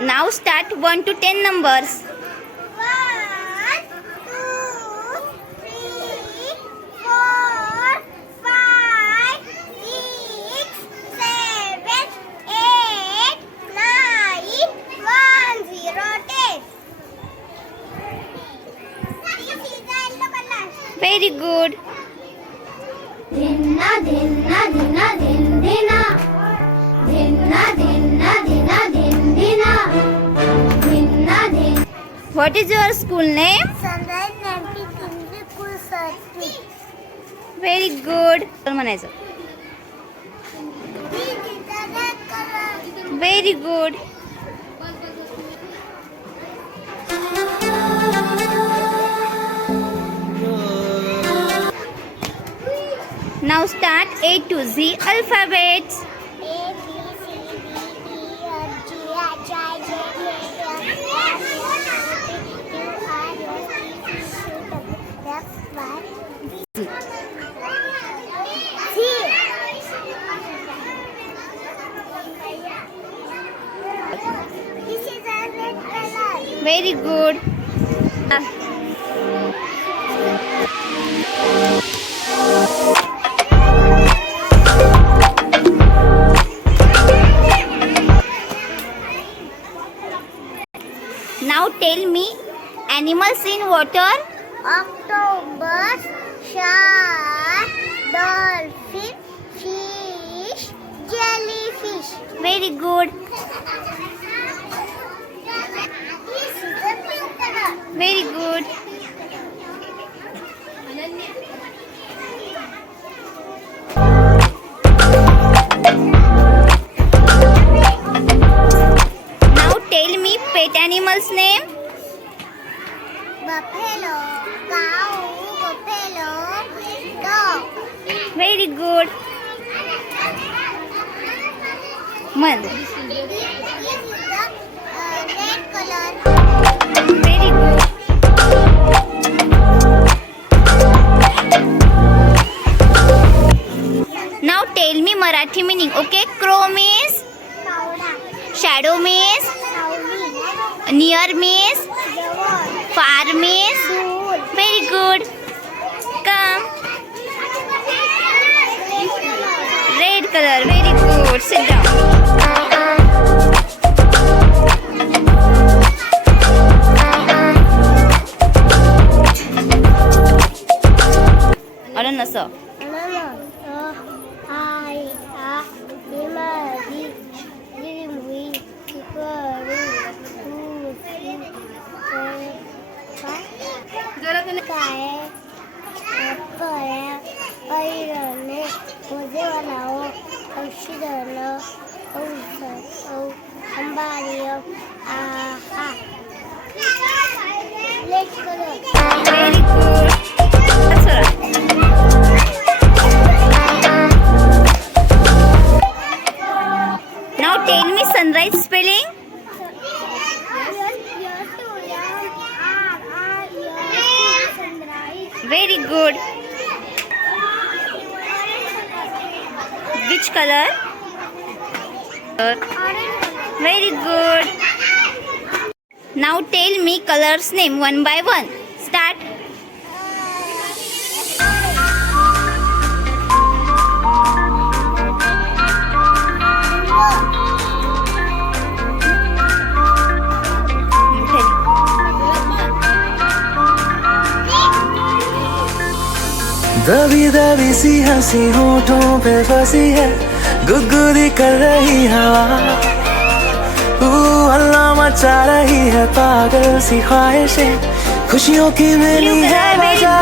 Now start 1 to 10 numbers. 1, 2, 3, 4, 5, 6, 7, 8, 9, 1, 0, 10. Very good. धिन्ना धिन्ना धिना धिन धिना धिन्ना धिन्ना धिना धिन धिना धिन्ना धिन. What is your school name? Sunrise Nancy Kindle School Sarthi. Very good. म्हणायचं. Very good. Now start A to Z alphabets. A, B, C, D, E, F, G, H, I, J, K, L, M, N, O, P, Q, R, S, T, U, V, W, X, Y, Z. This is a red color. Very good. Now tell me animals in water. Octopus, shark, dolphin, fish, jellyfish. Very good. This is a blue color. Very good. Now tell me pet animals name. Buffalo, cow, buffalo, dog. Very good. Man. This is the red color. Very good. Now tell me Marathi meaning. Okay, crow means, Powder, shadow means, Sauli, near means, Jawar, far means. Sool. Very good. Come. Red color. Very good. Sit down. Aran असं. Let's go. Very good. That's all right. Now tell me sunrise spelling. Very good. Which color? Very good. Now tell me colors name one by one. Start. दबी दबी सी हंसी होठों पे फंसी है, गुदगुदी कर रही हवा, हल्ला मचा रही है पागल सी ख्वाहिशें, खुशियों की मिली है वजह.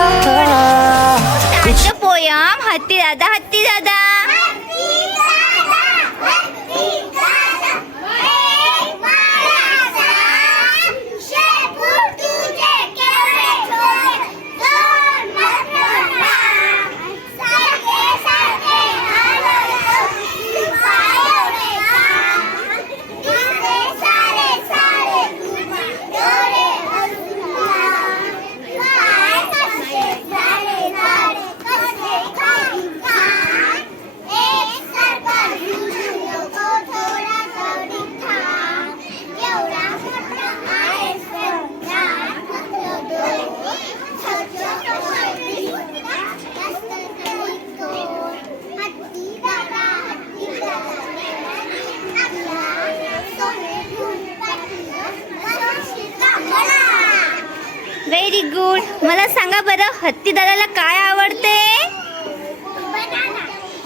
Start the poem. हत्ती दादा हत्ती दादा. Very good. मला सांगा बरं, हत्ती दादाला काय आवडते?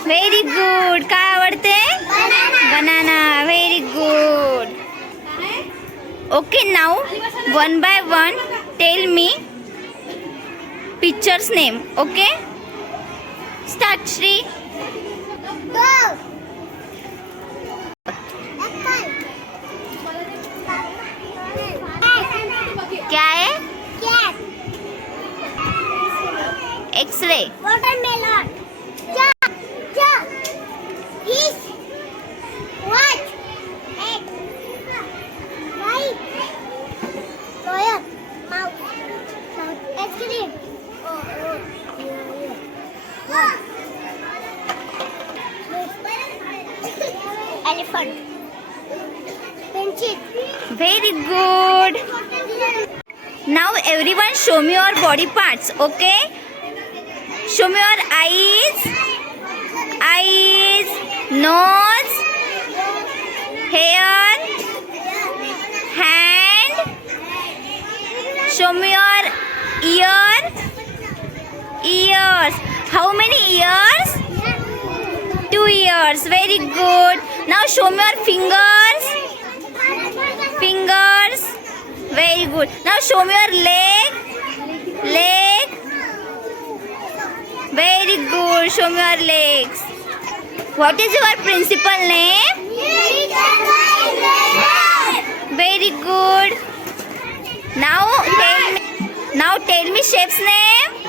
Very good. काय आवडते? बनाना. Very good. ओके, नाव one by one tell me pictures name. Okay, start. श्री. क्या है? X-ray. Watermelon. Fish. What? Egg. White. Lawyer. Mouse. Ice cream. Elephant. Pencil. Very good. Now everyone show me your body parts. Okay, show me your eyes, nose, hair, hand. Show me your ears. How many ears? 2 ears. Very good. Now show me your fingers. Very good. Now show me your leg. Very good. Show me your legs. What is your principal name? Very good. Now tell me chef's name.